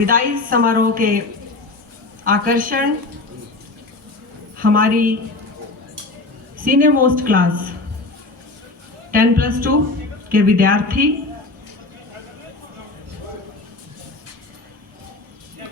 विदाई समारोह के आकर्षण हमारी सीनियर मोस्ट क्लास 10+2 के विद्यार्थी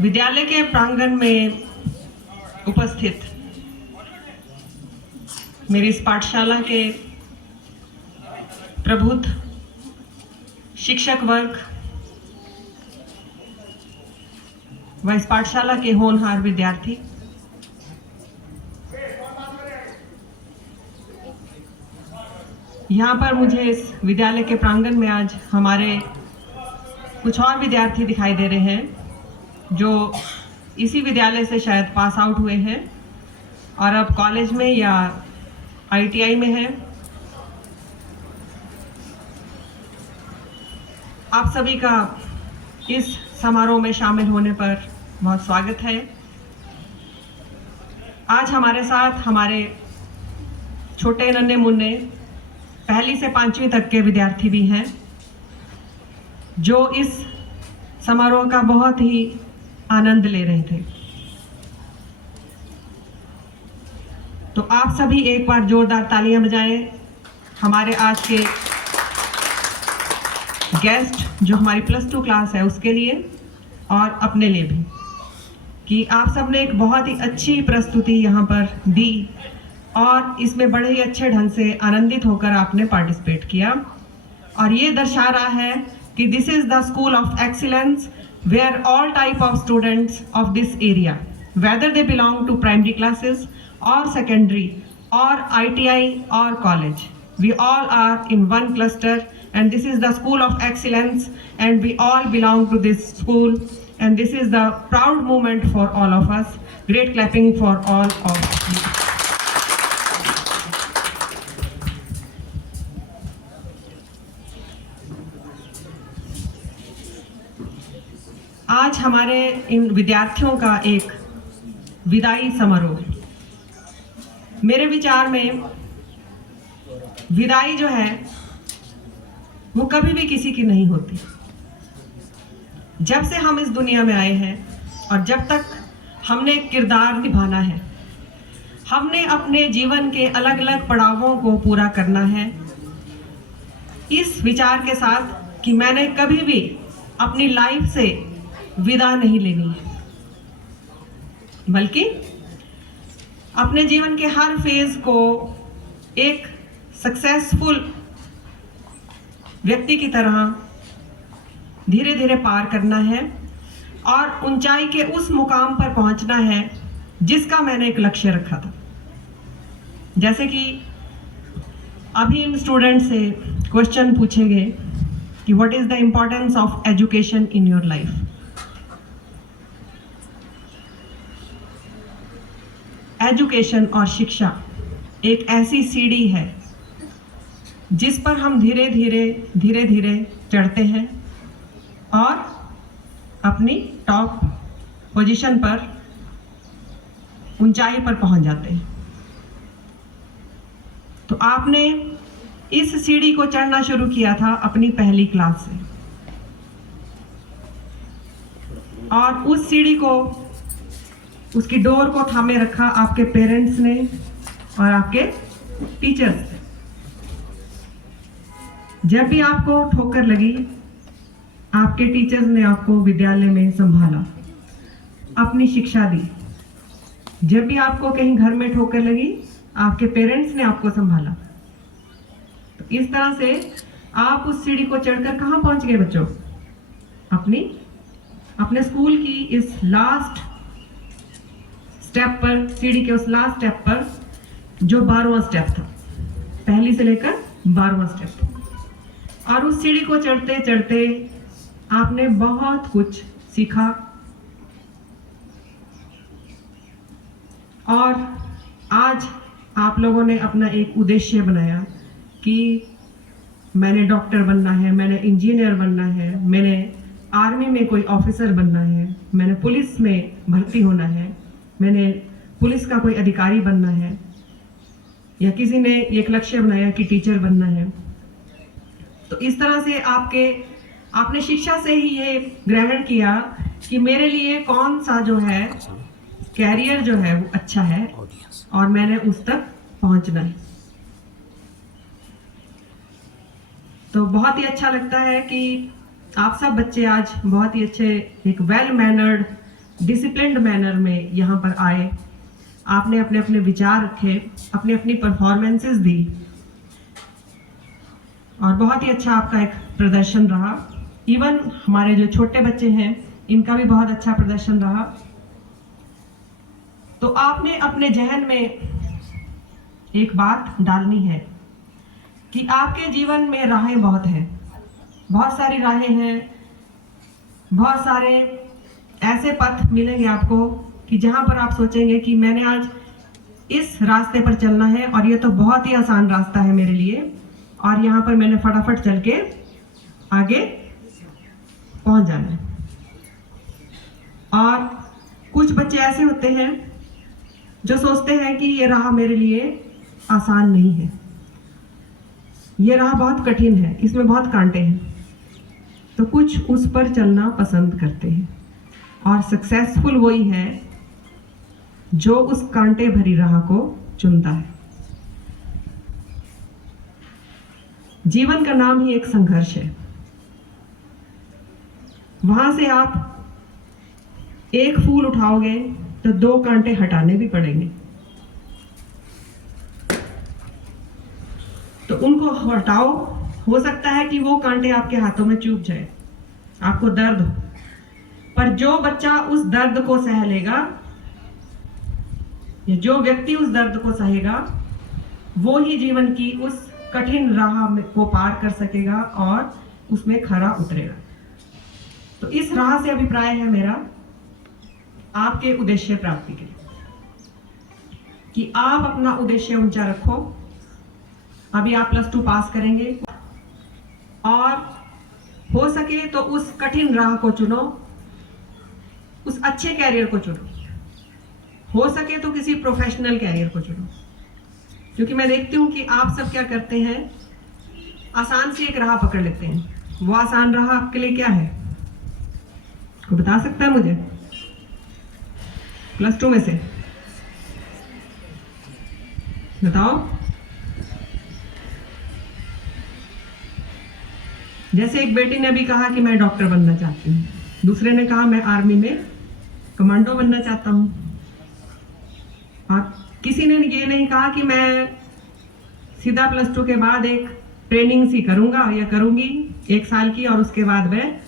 विद्यालय के प्रांगण में उपस्थित मेरी इस पाठशाला के प्रबुद्ध शिक्षक वर्ग व इस पाठशाला के होनहार विद्यार्थी, यहाँ पर मुझे इस विद्यालय के प्रांगण में आज हमारे कुछ और विद्यार्थी दिखाई दे रहे हैं जो इसी विद्यालय से शायद पास आउट हुए हैं और अब कॉलेज में या ITI में हैं। आप सभी का इस समारोह में शामिल होने पर बहुत स्वागत है। आज हमारे साथ हमारे छोटे नन्हे मुन्ने पहली से 5वीं तक के विद्यार्थी भी हैं जो इस समारोह का बहुत ही आनंद ले रहे थे। तो आप सभी एक बार जोरदार तालियां बजाएं हमारे आज के गेस्ट जो हमारी +2 क्लास है उसके लिए और अपने लिए भी, कि आप सबने एक बहुत ही अच्छी प्रस्तुति यहाँ पर दी और इसमें बड़े ही अच्छे ढंग से आनंदित होकर आपने पार्टिसिपेट किया। और ये दर्शा रहा है कि this is the school of excellence where all type of students of this area whether they belong to primary classes और सेकेंडरी और ITI और college, we all are in one cluster and this is the school of excellence and we all belong to this school and this is the proud moment for all of us. Great clapping for all of you. आज हमारे इन विद्यार्थियों का एक विदाई समारोह। मेरे विचार में विदाई जो है वो कभी भी किसी की नहीं होती। जब से हम इस दुनिया में आए हैं और जब तक हमने किरदार निभाना है, हमने अपने जीवन के अलग अलग पड़ावों को पूरा करना है इस विचार के साथ कि मैंने कभी भी अपनी लाइफ से विदा नहीं लेनी है, बल्कि अपने जीवन के हर फेज को एक सक्सेसफुल व्यक्ति की तरह धीरे धीरे पार करना है और ऊंचाई के उस मुकाम पर पहुंचना है जिसका मैंने एक लक्ष्य रखा था। जैसे कि अभी इन स्टूडेंट से क्वेश्चन पूछेंगे कि what is the importance of education in your life. Education और शिक्षा एक ऐसी सीढ़ी है जिस पर हम धीरे धीरे चढ़ते हैं और अपनी टॉप पोजीशन पर ऊंचाई पर पहुंच जाते हैं। तो आपने इस सीढ़ी को चढ़ना शुरू किया था अपनी पहली क्लास से और उस सीढ़ी को, उसकी डोर को थामे रखा आपके पेरेंट्स ने और आपके टीचर्स ने। जब भी आपको ठोकर लगी, आपके टीचर्स ने आपको विद्यालय में संभाला, अपनी शिक्षा दी। जब भी आपको कहीं घर में ठोकर लगी, आपके पेरेंट्स ने आपको संभाला। तो इस तरह से आप उस सीढ़ी को चढ़कर कहाँ पहुंच गए बच्चों? अपने स्कूल की इस लास्ट स्टेप पर, सीढ़ी के उस लास्ट स्टेप पर जो 12वां स्टेप था, पहली से लेकर 12वां स्टेप। और उस सीढ़ी को चढ़ते चढ़ते आपने बहुत कुछ सीखा और आज आप लोगों ने अपना एक उद्देश्य बनाया कि मैंने डॉक्टर बनना है, मैंने इंजीनियर बनना है, मैंने आर्मी में कोई ऑफिसर बनना है, मैंने पुलिस में भर्ती होना है, मैंने पुलिस का कोई अधिकारी बनना है, या किसी ने एक लक्ष्य बनाया कि टीचर बनना है। तो इस तरह से आपने शिक्षा से ही ये ग्रहण किया कि मेरे लिए कौन सा जो है कैरियर जो है वो अच्छा है और मैंने उस तक पहुंचना है। तो बहुत ही अच्छा लगता है कि आप सब बच्चे आज बहुत ही अच्छे एक वेल मैनर्ड डिसिप्लिन्ड मैनर में यहाँ पर आए। आपने अपने अपने विचार रखे, अपनी अपनी परफॉर्मेंसेस दी और बहुत ही अच्छा आपका एक प्रदर्शन रहा। इवन हमारे जो छोटे बच्चे हैं इनका भी बहुत अच्छा प्रदर्शन रहा। तो आपने अपने जहन में एक बात डालनी है कि आपके जीवन में राहें बहुत हैं, बहुत सारी राहें हैं, बहुत सारे ऐसे पथ मिलेंगे आपको कि जहां पर आप सोचेंगे कि मैंने आज इस रास्ते पर चलना है और ये तो बहुत ही आसान रास्ता है मेरे लिए और यहाँ पर मैंने फटाफट चल के आगे पहुंच जाना है। और कुछ बच्चे ऐसे होते हैं जो सोचते हैं कि ये राह मेरे लिए आसान नहीं है, ये राह बहुत कठिन है, इसमें बहुत कांटे हैं। तो कुछ उस पर चलना पसंद करते हैं और सक्सेसफुल वही है जो उस कांटे भरी राह को चुनता है। जीवन का नाम ही एक संघर्ष है। वहां से आप एक फूल उठाओगे तो 2 कांटे हटाने भी पड़ेंगे, तो उनको हटाओ। हो सकता है कि वो कांटे आपके हाथों में चुभ जाए, आपको दर्द हो, पर जो बच्चा उस दर्द को सह लेगा या जो व्यक्ति उस दर्द को सहेगा वो ही जीवन की उस कठिन राह को पार कर सकेगा और उसमें खरा उतरेगा। तो इस राह से अभिप्राय है मेरा आपके उद्देश्य प्राप्ति के कि आप अपना उद्देश्य ऊंचा रखो। अभी आप +2 पास करेंगे और हो सके तो उस कठिन राह को चुनो, उस अच्छे कैरियर को चुनो, हो सके तो किसी प्रोफेशनल कैरियर को चुनो। क्योंकि मैं देखती हूँ कि आप सब क्या करते हैं, आसान सी एक राह पकड़ लेते हैं। वो आसान राह आपके लिए क्या है, कोई बता सकता है मुझे? +2 में से बताओ। जैसे एक बेटी ने भी कहा कि मैं डॉक्टर बनना चाहती हूँ, दूसरे ने कहा मैं आर्मी में कमांडो बनना चाहता हूँ, और किसी ने ये नहीं कहा कि मैं सीधा +2 के बाद एक ट्रेनिंग सी करूँगा या करूँगी 1 साल की और उसके बाद मैं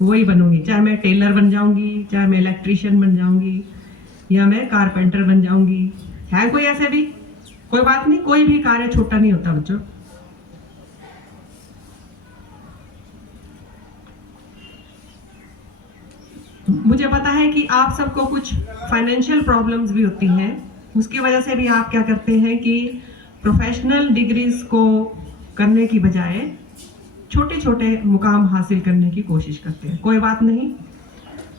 वही बनूंगी, चाहे मैं टेलर बन जाऊंगी, चाहे मैं इलेक्ट्रीशियन बन जाऊंगी या मैं कारपेंटर बन जाऊंगी। है कोई ऐसे भी? कोई बात नहीं, कोई भी कार्य छोटा नहीं होता बच्चों। मुझे पता है कि आप सबको कुछ फाइनेंशियल प्रॉब्लम्स भी होती हैं, उसकी वजह से भी आप क्या करते हैं कि प्रोफेशनल डिग्रीज को करने की बजाय छोटे छोटे मुकाम हासिल करने की कोशिश करते हैं। कोई बात नहीं,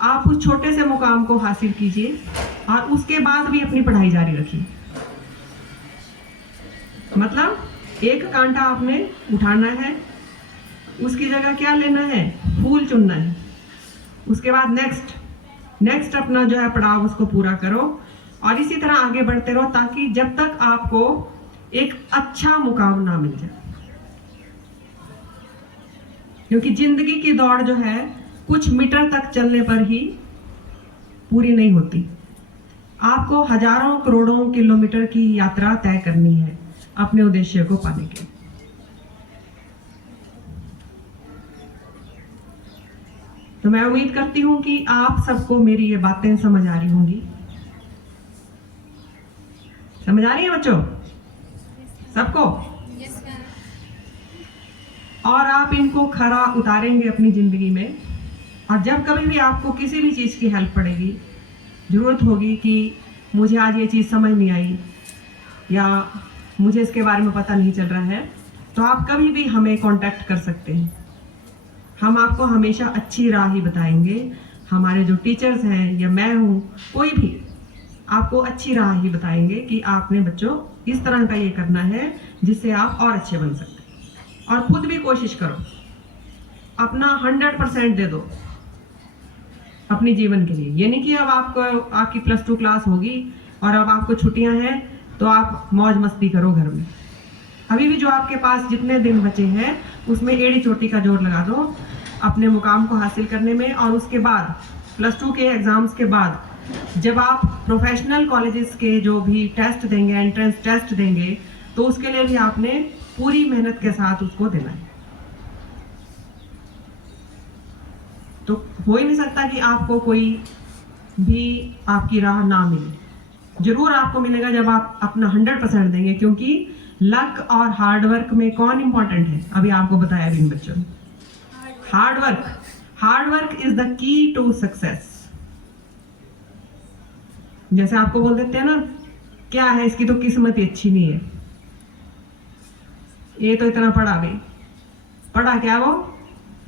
आप उस छोटे से मुकाम को हासिल कीजिए और उसके बाद भी अपनी पढ़ाई जारी रखिए। मतलब एक कांटा आपने उठाना है, उसकी जगह क्या लेना है, फूल चुनना है। उसके बाद नेक्स्ट अपना जो है पड़ाव उसको पूरा करो और इसी तरह आगे बढ़ते रहो ताकि जब तक आपको एक अच्छा मुकाम ना मिल जाए। क्योंकि जिंदगी की दौड़ जो है कुछ मीटर तक चलने पर ही पूरी नहीं होती। आपको हजारों करोड़ों किलोमीटर की यात्रा तय करनी है अपने उद्देश्य को पाने के लिए। तो मैं उम्मीद करती हूं कि आप सबको मेरी ये बातें समझ आ रही होंगी। समझ आ रही है बच्चों सबको? और आप इनको खरा उतारेंगे अपनी जिंदगी में। और जब कभी भी आपको किसी भी चीज़ की हेल्प पड़ेगी, ज़रूरत होगी कि मुझे आज ये चीज़ समझ नहीं आई या मुझे इसके बारे में पता नहीं चल रहा है, तो आप कभी भी हमें कांटेक्ट कर सकते हैं। हम आपको हमेशा अच्छी राह ही बताएंगे। हमारे जो टीचर्स हैं या मैं हूँ, कोई भी आपको अच्छी राह ही बताएंगे कि आपने बच्चों इस तरह का ये करना है जिससे आप और अच्छे बन सकते हैं। और खुद भी कोशिश करो, अपना 100% दे दो, अपने जीवन के लिए। ये नहीं कि अब आपको आपकी +2 क्लास होगी और अब आपको छुट्टियां हैं तो आप मौज मस्ती करो घर में। अभी भी जो आपके पास जितने दिन बचे हैं उसमें एड़ी चोटी का जोर लगा दो अपने मुकाम को हासिल करने में। और उसके बाद +2 के एग्ज़ाम्स के बाद जब आप प्रोफेशनल कॉलेजेस के जो भी टेस्ट देंगे, एंट्रेंस टेस्ट देंगे, तो उसके लिए भी आपने पूरी मेहनत के साथ उसको देना है। तो हो ही नहीं सकता कि आपको कोई भी आपकी राह ना मिले। जरूर आपको मिलेगा जब आप अपना 100% देंगे, क्योंकि लक और हार्ड वर्क में कौन इंपॉर्टेंट है? अभी आपको बताया इन बच्चों ने। Hard work is the key to success. जैसे आपको बोल देते हैं ना, क्या है इसकी तो किस्मत ही अच्छी नहीं है, ये तो इतना पढ़ा भी। पढ़ा क्या? वो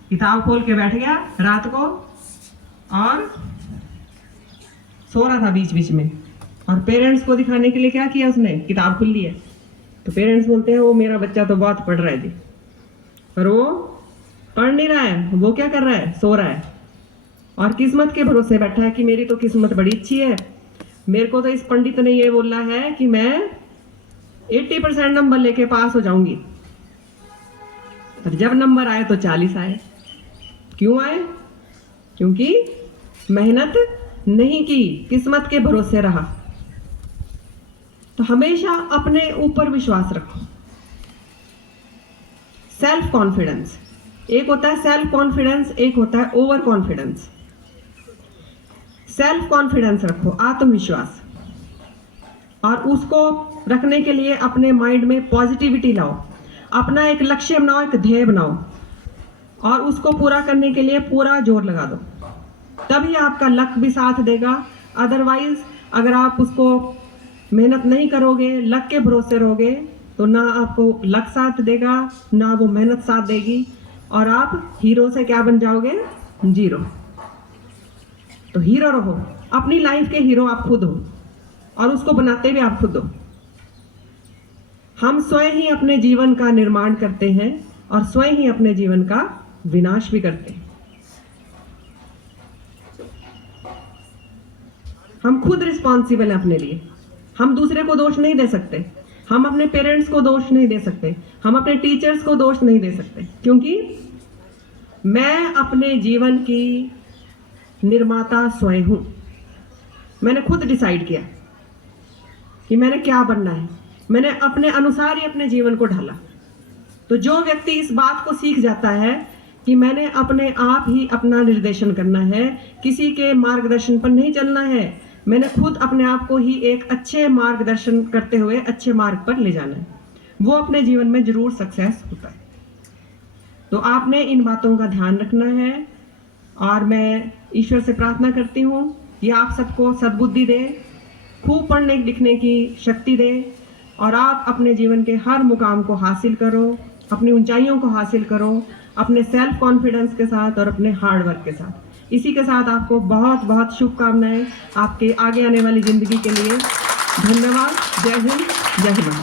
किताब खोल के बैठ गया रात को और सो रहा था बीच बीच में, और पेरेंट्स को दिखाने के लिए क्या किया उसने? किताब खुल ली है। तो पेरेंट्स बोलते हैं वो मेरा बच्चा तो बहुत पढ़ रहा है जी, पर वो पढ़ नहीं रहा है, वो क्या कर रहा है? सो रहा है। और किस्मत के भरोसे बैठा है कि मेरी तो किस्मत बड़ी अच्छी है, मेरे को तो इस पंडित ने ये बोला है कि मैं 80% नंबर लेके पास हो जाऊंगी। पर जब नंबर आए तो 40 आए। क्यों आए? क्योंकि मेहनत नहीं की, किस्मत के भरोसे रहा। तो हमेशा अपने ऊपर विश्वास रखो। सेल्फ कॉन्फिडेंस, एक होता है सेल्फ कॉन्फिडेंस, एक होता है ओवर कॉन्फिडेंस। सेल्फ कॉन्फिडेंस रखो, आत्मविश्वास, और उसको रखने के लिए अपने माइंड में पॉजिटिविटी लाओ। अपना एक लक्ष्य बनाओ, एक ध्येय बनाओ, और उसको पूरा करने के लिए पूरा जोर लगा दो। तभी आपका लक भी साथ देगा। अदरवाइज अगर आप उसको मेहनत नहीं करोगे, लक के भरोसे रहोगे, तो ना आपको लक साथ देगा, ना वो मेहनत साथ देगी, और आप हीरो से क्या बन जाओगे? जीरो। तो हीरो रहो, अपनी लाइफ के हीरो आप खुद हो, और उसको बनाते भी आप खुद हो। हम स्वयं ही अपने जीवन का निर्माण करते हैं और स्वयं ही अपने जीवन का विनाश भी करते हैं। हम खुद रिस्पॉन्सिबल हैं अपने लिए। हम दूसरे को दोष नहीं दे सकते, हम अपने पेरेंट्स को दोष नहीं दे सकते, हम अपने टीचर्स को दोष नहीं दे सकते, क्योंकि मैं अपने जीवन की निर्माता स्वयं हूं। मैंने खुद डिसाइड किया कि मैंने क्या बनना है, मैंने अपने अनुसार ही अपने जीवन को ढाला। तो जो व्यक्ति इस बात को सीख जाता है कि मैंने अपने आप ही अपना निर्देशन करना है, किसी के मार्गदर्शन पर नहीं चलना है, मैंने खुद अपने आप को ही एक अच्छे मार्गदर्शन करते हुए अच्छे मार्ग पर ले जाना है, वो अपने जीवन में जरूर सक्सेस होता है। तो आपने इन बातों का ध्यान रखना है, और मैं ईश्वर से प्रार्थना करती हूँ कि आप सबको सद्बुद्धि दे, खूब पढ़ने लिखने की शक्ति दे, और आप अपने जीवन के हर मुकाम को हासिल करो, अपनी ऊंचाइयों को हासिल करो, अपने सेल्फ कॉन्फिडेंस के साथ और अपने हार्ड वर्क के साथ। इसी के साथ आपको बहुत बहुत शुभकामनाएं आपके आगे आने वाली जिंदगी के लिए। धन्यवाद। जय हिंद, जय हिंद।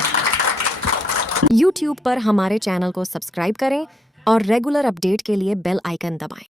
YouTube पर हमारे चैनल को सब्सक्राइब करें और रेगुलर अपडेट के लिए बेल आइकन दबाएं।